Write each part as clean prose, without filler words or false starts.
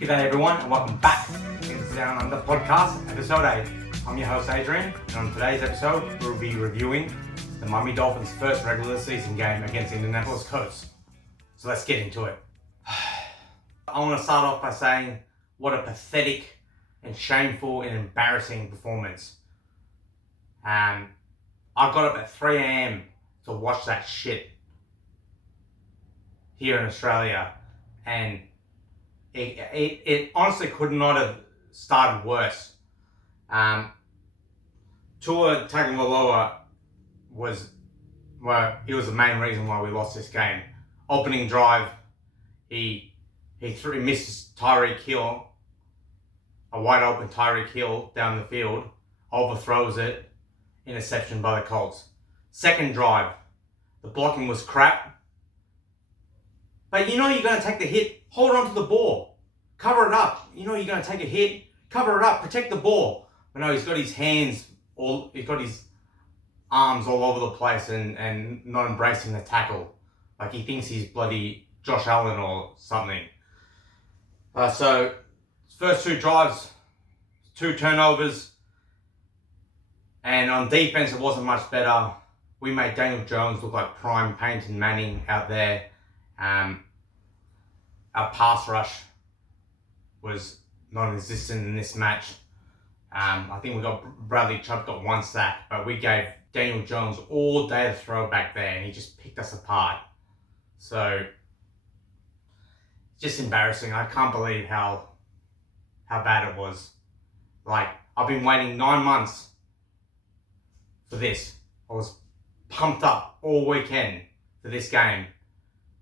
G'day everyone and welcome back to the Down Under podcast, episode 8. I'm your host Adrian, and on today's episode we'll be reviewing the Miami Dolphins' first regular season game against the Indianapolis Colts. So let's get into it. I want to start off by saying what a pathetic and shameful and embarrassing performance. I got up at 3 a.m. to watch that shit here in Australia, and it honestly could not have started worse. Tua Tagovailoa was the main reason why we lost this game. Opening drive, he missed Tyreek Hill, a wide open Tyreek Hill down the field, overthrows it, interception by the Colts. Second drive, the blocking was crap, but you know you're going to take the hit. Hold on to the ball. Cover it up. You know you're going to take a hit. Cover it up. Protect the ball. But no, he's got his arms all over the place and not embracing the tackle. Like he thinks he's bloody Josh Allen or something. So, first two drives, 2 turnovers. And on defense, it wasn't much better. We made Daniel Jones look like prime Peyton Manning out there. Our pass rush was non-existent in this match. I think Bradley Chubb got 1 sack, but we gave Daniel Jones all day to throw back there, and he just picked us apart. So, just embarrassing. I can't believe how bad it was. Like, I've been waiting 9 months for this. I was pumped up all weekend for this game.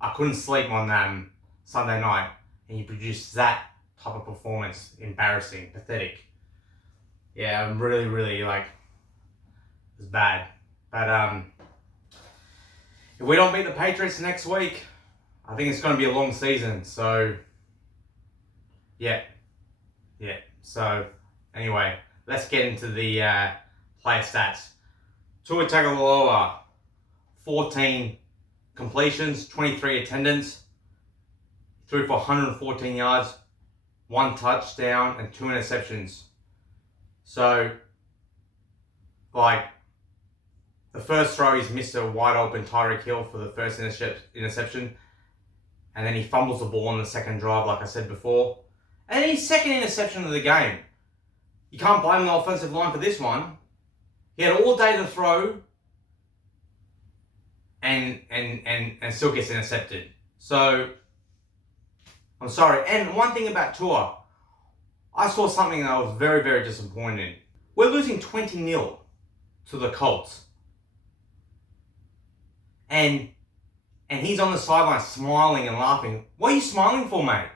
I couldn't sleep on Sunday night, and you produced that type of performance. Embarrassing, pathetic. Yeah, I'm really it was bad. But if we don't beat the Patriots next week, I think it's going to be a long season. So yeah. So anyway, let's get into the player stats. Tua Tagovailoa, 14 completions, 23 attendance. Threw for 114 yards, 1 touchdown, and 2 interceptions. So, the first throw, he's missed a wide open Tyreek Hill for the first interception. And then he fumbles the ball on the second drive, like I said before. And then his second interception of the game. You can't blame the offensive line for this one. He had all day to throw and still gets intercepted. So, I'm sorry. And one thing about Tua, I saw something that I was very, very disappointed in. We're losing 20-0 to the Colts. And he's on the sideline smiling and laughing. What are you smiling for, mate?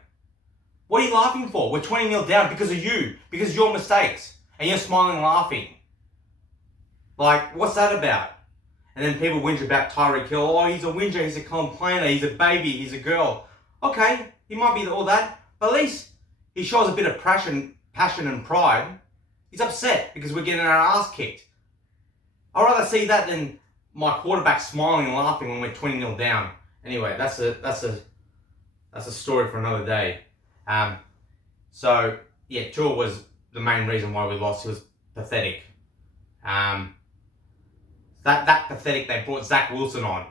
What are you laughing for? We're 20-0 down because of you, because of your mistakes. And you're smiling and laughing. Like, what's that about? And then people whinge about Tyreek Hill. Oh, he's a whinger, he's a complainer, he's a baby, he's a girl. Okay, he might be all that, but at least he shows a bit of passion and pride. He's upset because we're getting our ass kicked. I'd rather see that than my quarterback smiling and laughing when we're 20-0 down. Anyway, that's a story for another day. So yeah, Tua was the main reason why we lost. He was pathetic. That pathetic. They brought Zach Wilson on,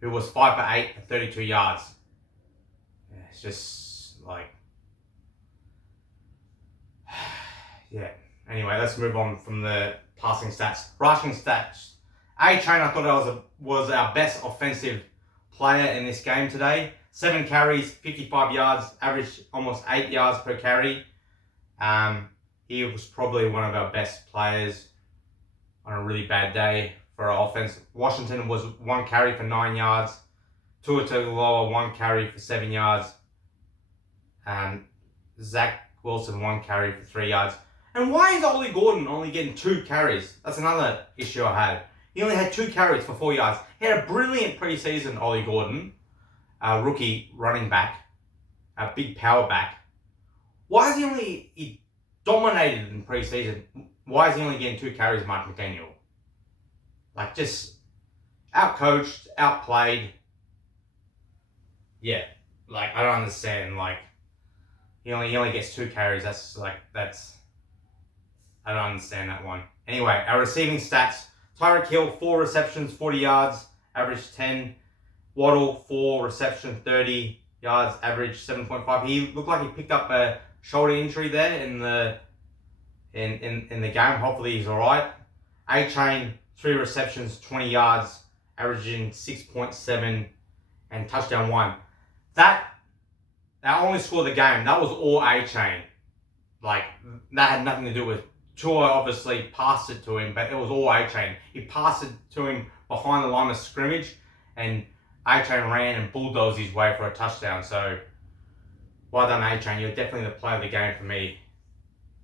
who was 5 for 8 for 32 yards. Yeah, it's just like, yeah. Anyway, let's move on from the passing stats. Rushing stats. A-Train, I thought was our best offensive player in this game today. 7 carries, 55 yards, averaged almost 8 yards per carry. He was probably one of our best players on a really bad day for our offense. Washington was 1 carry for 9 yards. Tua Tagovailoa 1 carry for 7 yards. Zach Wilson 1 carry for 3 yards. And why is Ollie Gordon only getting 2 carries? That's another issue I had. He only had 2 carries for 4 yards. He had a brilliant preseason, Ollie Gordon, rookie running back, a big power back. Why is he dominated in preseason? Why is he only getting 2 carries, Mark McDaniel? Like, just outcoached, outplayed. Yeah, like, I don't understand, like, He only gets 2 carries. I don't understand that one. Anyway, our receiving stats: Tyreek Hill 4 receptions, 40 yards, average 10. Waddle 4 receptions, 30 yards, average 7.5. He looked like he picked up a shoulder injury there in the game. Hopefully he's all right. A-Chain 3 receptions, 20 yards, averaging 6.7 and touchdown 1. That only scored the game. That was all A-Chain. Like, that had nothing to do with Tua. Obviously passed it to him, but it was all A-Chain. He passed it to him behind the line of scrimmage, and A-Chain ran and bulldozed his way for a touchdown. So, well done, A-Chain. You're definitely the player of the game for me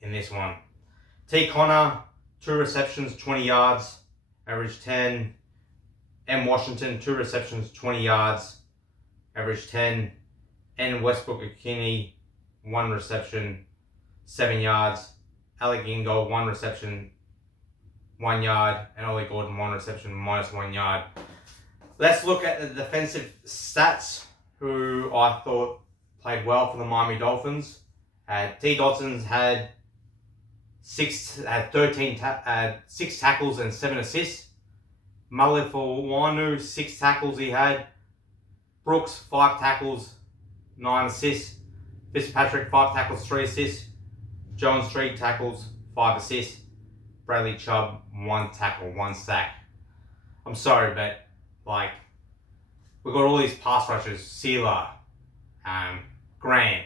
in this one. T. Connor, 2 receptions, 20 yards, average 10. M. Washington, 2 receptions, 20 yards, average 10. N. Westbrook Akini, 1 reception, 7 yards. Alec Ingold, 1 reception, 1 yard. And Ollie Gordon, 1 reception, -1 yard. Let's look at the defensive stats, who I thought played well for the Miami Dolphins. T. Dodson's had 6 tackles and 7 assists. Malifawanu, 6 tackles he had. Brooks, 5 tackles, 9 assists. Fitzpatrick, 5 tackles, 3 assists. Jones, 3 tackles, 5 assists. Bradley Chubb, 1 tackle, 1 sack. I'm sorry, but like, we've got all these pass rushers: Sealer, Grant,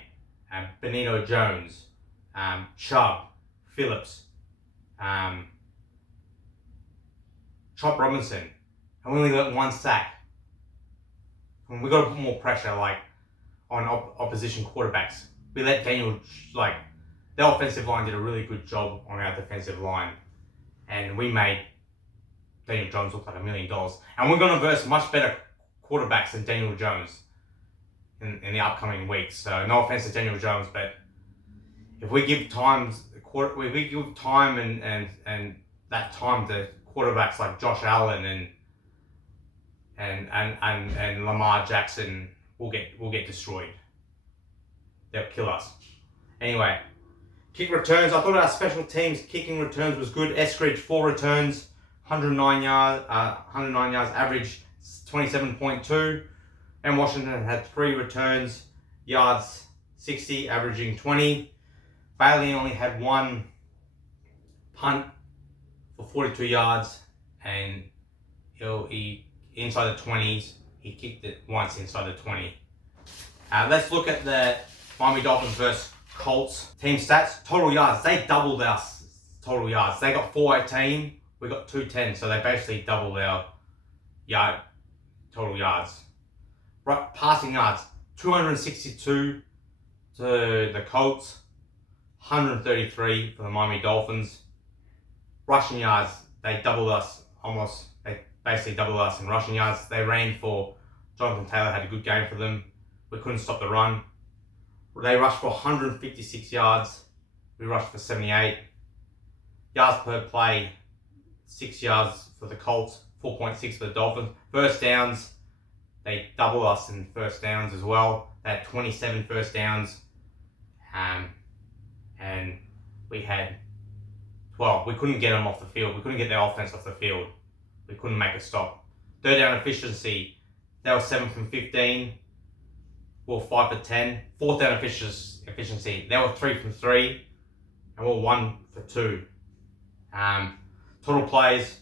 Benito Jones, Chubb, Phillips, Chop Robinson, and we only got 1 sack. And we got to put more pressure, like, on opposition quarterbacks. We let the offensive line did a really good job on our defensive line, and we made Daniel Jones look like $1 million. And we're going to verse much better quarterbacks than Daniel Jones in the upcoming weeks. So no offense to Daniel Jones, but if we give time and that time to quarterbacks like Josh Allen and Lamar Jackson, we'll get destroyed. They'll kill us. Anyway, kick returns. I thought our special teams kicking returns was good. Eskridge, 4 returns, 109 yards, average 27.2. And Washington had 3 returns, yards 60, averaging 20. Bailey only had 1 punt for 42 yards, and he inside the 20s. He kicked it once inside the 20. Let's look at the Miami Dolphins versus Colts team stats. Total yards, they doubled our total yards. They got 418, we got 210, so they basically doubled our total yards. Right, passing yards, 262 to the Colts, 133 for the Miami Dolphins. Rushing yards, they doubled us almost. They basically doubled us in rushing yards. They ran for Jonathan Taylor, had a good game for them. We couldn't stop the run. They rushed for 156 yards. We rushed for 78. Yards per play, 6 yards for the Colts, 4.6 for the Dolphins. First downs, they double us in first downs as well. They had 27 first downs. And we had 12. We couldn't get them off the field. We couldn't get their offense off the field. We couldn't make a stop. Third down efficiency, they were 7 from 15. We were 5 for 10. Fourth down efficiency, they were 3 from 3. And we were 1 for 2. Total plays,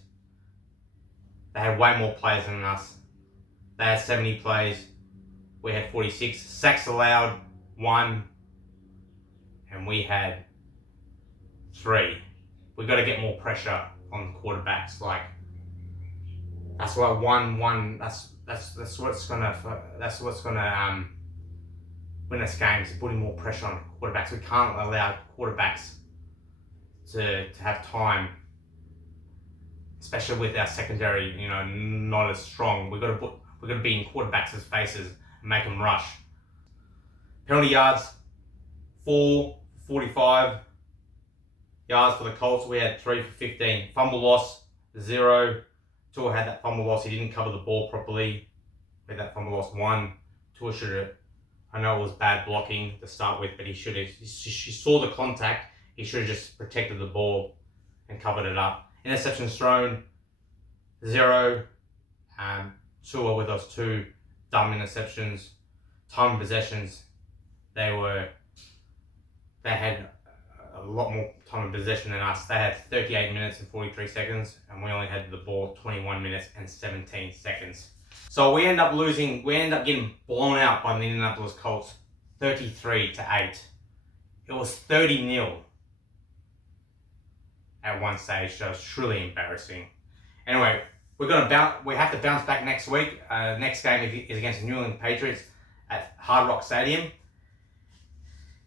they had way more plays than us. They had 70 plays. We had 46. Sacks allowed, 1. And we had 3. We got to get more pressure on quarterbacks. Like, that's why that's what's gonna win us games. Putting more pressure on quarterbacks. We can't allow quarterbacks to have time, especially with our secondary, not as strong. We're gonna be in quarterbacks' faces and make them rush. Penalty yards, 45 yards for the Colts. We had 3 for 15. Fumble loss, 0. Tua had that fumble loss. He didn't cover the ball properly. We had that fumble loss, 1. Tua should have I know it was bad blocking to start with, but he saw the contact. He should have just protected the ball and covered it up. Interceptions thrown, 0. Tua with those 2 dumb interceptions. Time of possessions, they had a lot more time of possession than us. They had 38 minutes and 43 seconds, and we only had the ball 21 minutes and 17 seconds. So we end up getting blown out by the Indianapolis Colts 33-8. It was 30-0 at one stage, so it's truly embarrassing. Anyway, we have to bounce back next week. Next game is against the New England Patriots at Hard Rock Stadium.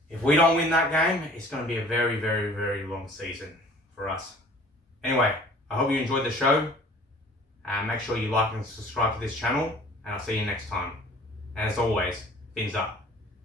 If we don't win that game, it's going to be a very, very, very long season for us. Anyway, I hope you enjoyed the show. Make sure you like and subscribe to this channel, and I'll see you next time. And as always, fins up.